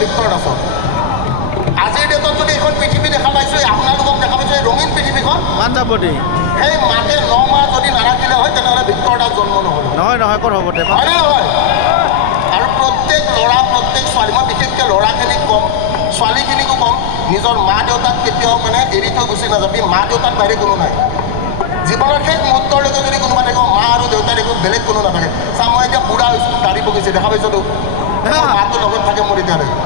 Victor দাসক। আজিৰ ডেটত যদি এখন পৃথিৱী দেখা পাইছোঁ, আপোনালোকক দেখা পাইছোঁ এই ৰঙীন পৃথিৱীখন, পাঞ্জাৱতী সেই মাকে 9 মাহ যদি নাৰাখিলে হয় তেনেহ'লে ভিক্টৰ দাস জন্ম নহ'ল। নহয় নহয় ক'ত হ'ব হয়নে নহয়? আৰু প্ৰত্যেক ল'ৰা প্ৰত্যেক ছোৱালী, মই বিশেষকৈ ল'ৰাখিনিক ক'ম, ছোৱালীখিনিকো ক'ম, নিজৰ মা দেউতাক কেতিয়াও মানে এৰি থৈ গুচি নাযাবি। মা দেউতাক বাহিৰে কোনো নাই। জীৱনৰ শেষ মুহূৰ্তলৈকে যদি কোনোবা দেখোঁ মা আৰু দেউতাই দেখোঁ বেলেগ কোনো নাথাকে। চা মই এতিয়া বুঢ়া হৈছোঁ, দাঢ়ি পকিছে, দেখা পাইছোঁতো, মাটো লগত থাকে মোৰ এতিয়ালৈকে।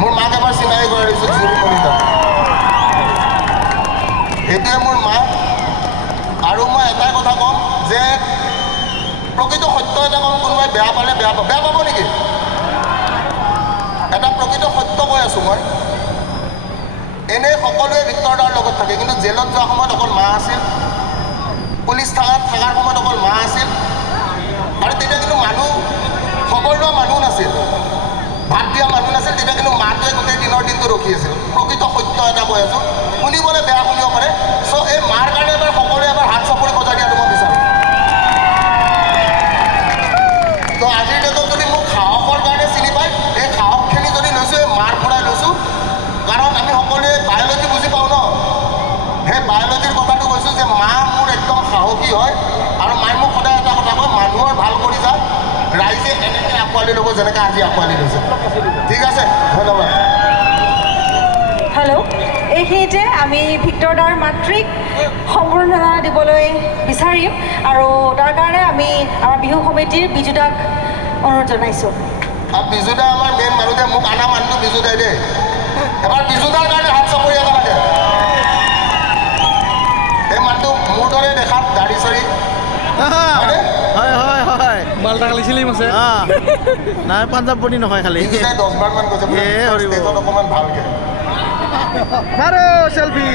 মোৰ মাক এবাৰ চিনাকি কৰাই দিছোঁ জুৰিমণিতা, সেইটোৱে মোৰ মা। আৰু মই এটাই কথা ক'ম যে প্ৰকৃত সত্য এটা ক'ম, কোনোবাই বেয়া পালে বেয়া পাব নেকি? এটা প্ৰকৃত সত্য কৈ আছোঁ মই। এনেই সকলোৱে ভিক্টৰ দাৰ লগত থাকে, কিন্তু জেলত যোৱা সময়ত অকল মা আছিল, পুলিচ থানাত থকাৰ সময়ত অকল মা আছিল। আৰু তেতিয়া কিন্তু মানুহ খবৰ লোৱা মানুহ নাছিল, ভাত দিয়া মানুহ নাছিল। তেতিয়া কিন্তু মাটোৱে গোটেই দিনৰ দিনটো ৰখি আছিল। প্ৰকৃত সত্য এটা কৈ আছোঁ, শুনিবলৈ বেয়া শুনিব পাৰে। চ' এই মাৰ কাৰণে এবাৰ সকলোৱে এবাৰ হাত চাপৰি বজাই দিয়াটো মই বিচাৰোঁ। তো আজিৰ ডেটত যদি মোক সাহসৰ কাৰণে চিনি পায়, এই সাহসখিনি যদি লৈছোঁ এই মাৰ পৰাই লৈছোঁ। কাৰণ আমি সকলোৱে বায়'লজি বুজি পাওঁ ন, সেই বায়'লজিৰ কথাটো কৈছোঁ যে মা মোৰ একদম সাহসী হয়। আৰু মায়ে মোক সদায় এটা কথা কয়, মানুহৰ ভাল কৰি যা, ৰাইজে এনেকৈ আঁকোৱালি ল'ব যেনেকৈ আজি আঁকোৱালি লৈছে। ঠিক আছে, ধন্যবাদ। হেল্ল', এইখিনিতে আমি ভিক্টৰ দাৰ মাতৃক সম্বৰ্ধনা দিবলৈ বিচাৰিম, আৰু তাৰ কাৰণে আমি আমাৰ বিহু সমিতিৰ বিজু দাক অনুৰোধ জনাইছোঁ। আৰু বিজু দা আমাৰ মেইন মানুহ দে, মোক আনা মানুহটো বিজু দাই দেই। এবাৰ বিজু দাৰ কাৰণে হাত চাপৰি এটা লাগে। এই মানুহটো মোৰ দৰে দেখাত, দাঢ়ি চাৰি, হয় হয় হয় মালটা খালি চিলিম আছে। নাই পাঞ্জাৱতী নহয় খালি 10বাৰমান কৈছে ষ্টেজত অকণমান ভালকৈ। আৰু চেলফি